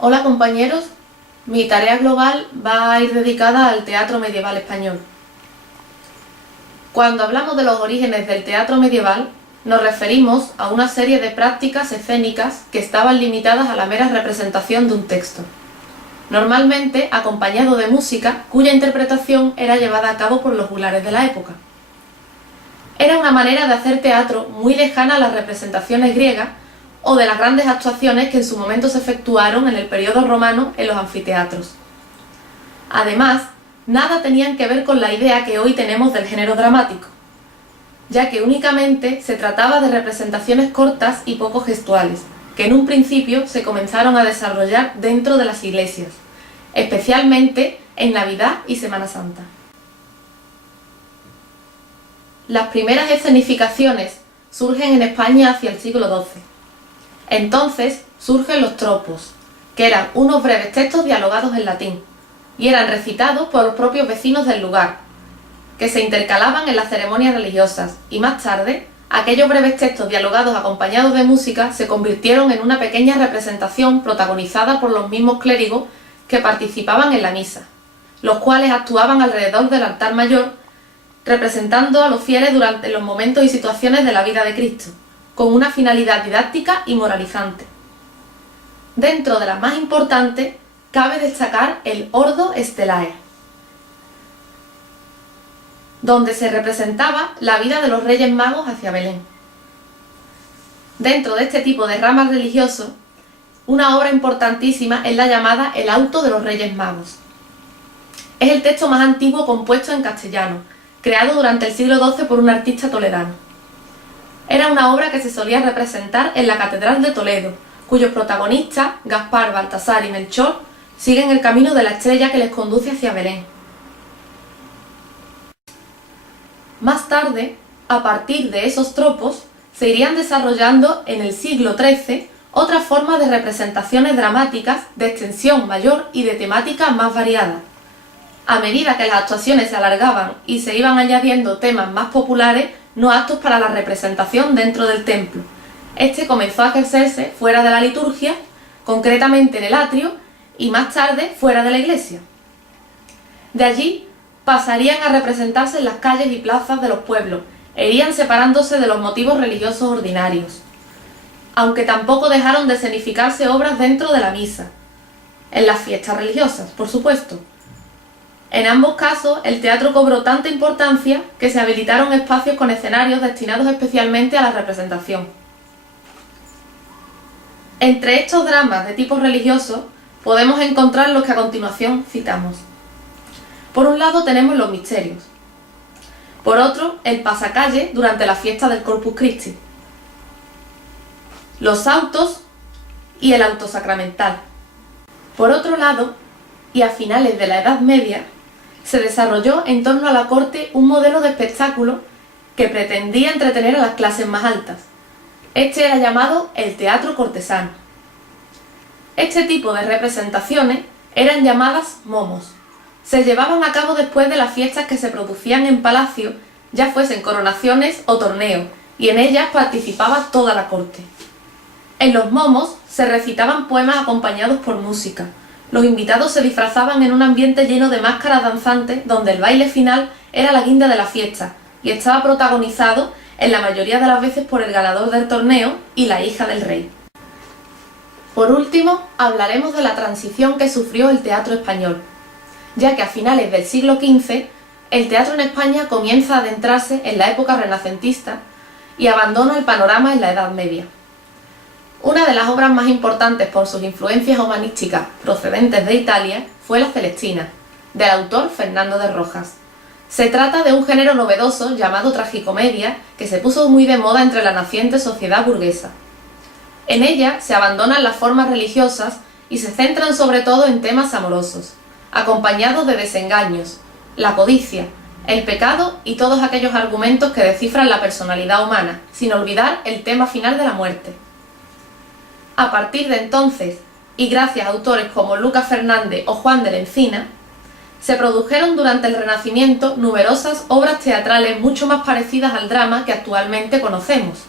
Hola compañeros, mi tarea global va a ir dedicada al teatro medieval español. Cuando hablamos de los orígenes del teatro medieval, nos referimos a una serie de prácticas escénicas que estaban limitadas a la mera representación de un texto, normalmente acompañado de música cuya interpretación era llevada a cabo por los juglares de la época. Era una manera de hacer teatro muy lejana a las representaciones griegas o de las grandes actuaciones que en su momento se efectuaron en el periodo romano en los anfiteatros. Además, nada tenían que ver con la idea que hoy tenemos del género dramático, ya que únicamente se trataba de representaciones cortas y poco gestuales, que en un principio se comenzaron a desarrollar dentro de las iglesias, especialmente en Navidad y Semana Santa. Las primeras escenificaciones surgen en España hacia el siglo XII. Entonces surgen los tropos, que eran unos breves textos dialogados en latín, y eran recitados por los propios vecinos del lugar, que se intercalaban en las ceremonias religiosas, y más tarde, aquellos breves textos dialogados acompañados de música se convirtieron en una pequeña representación protagonizada por los mismos clérigos que participaban en la misa, los cuales actuaban alrededor del altar mayor, representando a los fieles durante los momentos y situaciones de la vida de Cristo, con una finalidad didáctica y moralizante. Dentro de las más importantes, cabe destacar el Ordo Stellae, donde se representaba la vida de los Reyes Magos hacia Belén. Dentro de este tipo de ramas religiosos, una obra importantísima es la llamada El Auto de los Reyes Magos. Es el texto más antiguo compuesto en castellano, creado durante el siglo XII por un artista toledano. Era una obra que se solía representar en la Catedral de Toledo, cuyos protagonistas, Gaspar, Baltasar y Melchor, siguen el camino de la estrella que les conduce hacia Belén. Más tarde, a partir de esos tropos, se irían desarrollando en el siglo XIII otras formas de representaciones dramáticas de extensión mayor y de temática más variada. A medida que las actuaciones se alargaban y se iban añadiendo temas más populares, no aptos para la representación dentro del templo, este comenzó a ejercerse fuera de la liturgia, concretamente en el atrio, y más tarde fuera de la iglesia. De allí pasarían a representarse en las calles y plazas de los pueblos, e irían separándose de los motivos religiosos ordinarios. Aunque tampoco dejaron de escenificarse obras dentro de la misa, en las fiestas religiosas, por supuesto. En ambos casos, el teatro cobró tanta importancia que se habilitaron espacios con escenarios destinados especialmente a la representación. Entre estos dramas de tipo religioso podemos encontrar los que a continuación citamos. Por un lado tenemos los misterios. Por otro, el pasacalle durante la fiesta del Corpus Christi. Los autos y el auto sacramental. Por otro lado, y a finales de la Edad Media, se desarrolló en torno a la corte un modelo de espectáculo que pretendía entretener a las clases más altas. Este era llamado el teatro cortesano. Este tipo de representaciones eran llamadas momos. Se llevaban a cabo después de las fiestas que se producían en palacio, ya fuesen coronaciones o torneos, y en ellas participaba toda la corte. En los momos se recitaban poemas acompañados por música. Los invitados se disfrazaban en un ambiente lleno de máscaras danzantes, donde el baile final era la guinda de la fiesta, y estaba protagonizado en la mayoría de las veces por el ganador del torneo y la hija del rey. Por último, hablaremos de la transición que sufrió el teatro español, ya que a finales del siglo XV el teatro en España comienza a adentrarse en la época renacentista y abandona el panorama en la Edad Media. Una de las obras más importantes por sus influencias humanísticas procedentes de Italia fue La Celestina, del autor Fernando de Rojas. Se trata de un género novedoso llamado tragicomedia que se puso muy de moda entre la naciente sociedad burguesa. En ella se abandonan las formas religiosas y se centran sobre todo en temas amorosos, acompañados de desengaños, la codicia, el pecado y todos aquellos argumentos que descifran la personalidad humana, sin olvidar el tema final de la muerte. A partir de entonces, y gracias a autores como Lucas Fernández o Juan de la Encina, se produjeron durante el Renacimiento numerosas obras teatrales mucho más parecidas al drama que actualmente conocemos,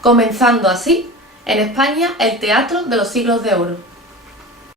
comenzando así en España el teatro de los siglos de oro.